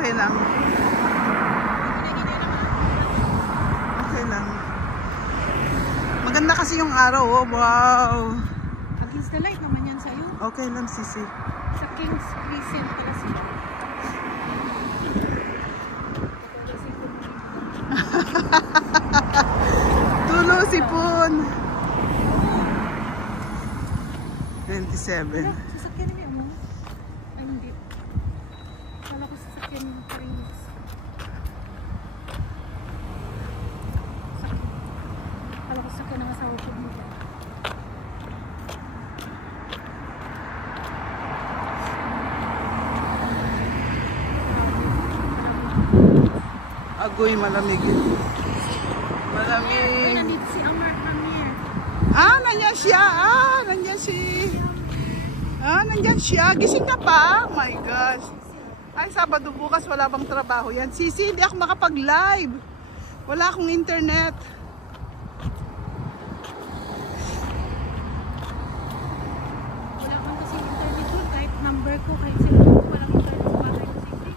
Okay lang. Okay lang. Maganda kasi yung araw, oh. Wow. Against the light naman yan sa'yo. Okay lang, Sisi. Sa King's Crescent pala siya. Tulo, sipon. 27. Sasakyan niya mo? Ay, hindi. Kala ko sasakyan yung Prince. Kala ko sasakyan ng asawa ko mo. Agoy, malamig. Malamig. Nandito si Amar Amir. Nandiyan siya. Nandiyan siya. Gising ka pa? Oh my gosh. Ay, Sabado bukas wala bang trabaho yan? Sisi, hindi ako makapag-live. Wala akong internet. Wala kang kasi internet doon. Kahit number ko, kahit cellphone ko, walang internet ko. Bakit ko safety?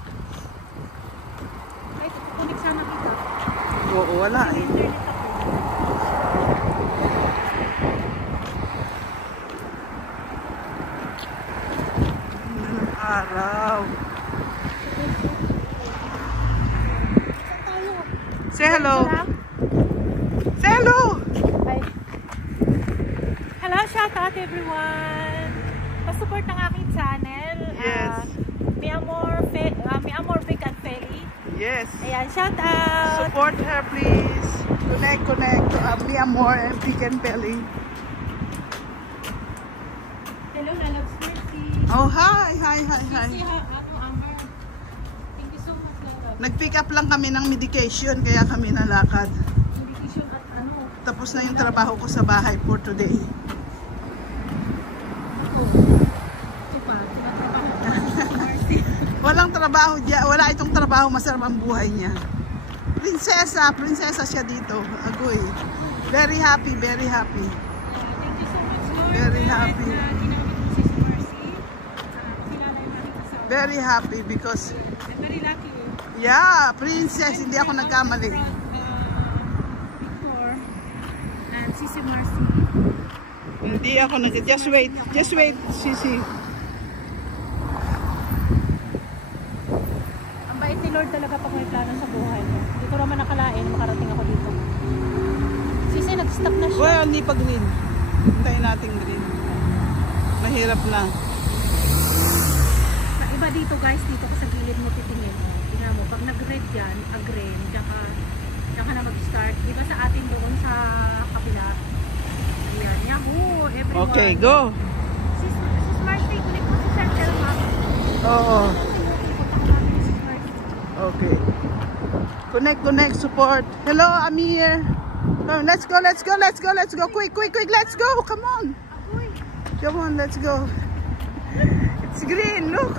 Kahit connect sana kita. Oo, wala eh. Internet ako. Araw. Saan tayo? Say hello. Wala? Say hello. Hi. Hello, shout out everyone. Pa-support ng aking channel. Yes. Mi Amor Vic and Feli. Yes. Ayan, shout out. Support her, please. Connect to Mi Amor and Pick and Belly. Hello, Lalabs Mercy. Oh, hi. Sisi, Amar. Thank you so much, Lalabs. Nag-pick up lang kami ng medication kaya kami nalakad. Medication at Tapos na yung trabaho ko sa bahay for today. Ito pa, tinatrabaho pa. Mercy. Walang trabaho diyan. Wala itong trabaho, masarap ang buhay niya. Prinsesa siya dito. Agoy. Very happy. Thank you so much, Lord. Very happy. Ginamit mo si Mercy. Kilala yung aking kasama. Very happy because, I'm very lucky. yeah, princess, hindi ako nagkamali. Victor and Sisi Mercy. Hindi ako just wait, Sisi. Ang bait ni Lord talaga pag may plano sa buhay niya. Hindi ko naman nakalain, makarating ako dito. Sisi, nag-stop na siya. Well, hindi pa green. Hintayin natin green. Mahirap na. Sa iba dito guys, dito ka sa gilid mo titingin. Tingnan mo, pag nag-red yan, green, diyan ka na mag-start. Diba sa atin doon sa kapila? Ayan, yahoo, everyone. Okay, go. Sis Marcy, kunik mo si Central Map. Oo. Ipapang namin si Marcy. Okay. Connect, support. Hello, Amir. Come, let's go. Quick, let's go. Come on. Agoy. Come on, let's go. It's green, look.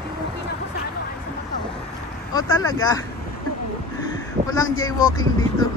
Iwalking ako sa ay sa Macau. Oh, talaga. Walang jaywalking dito.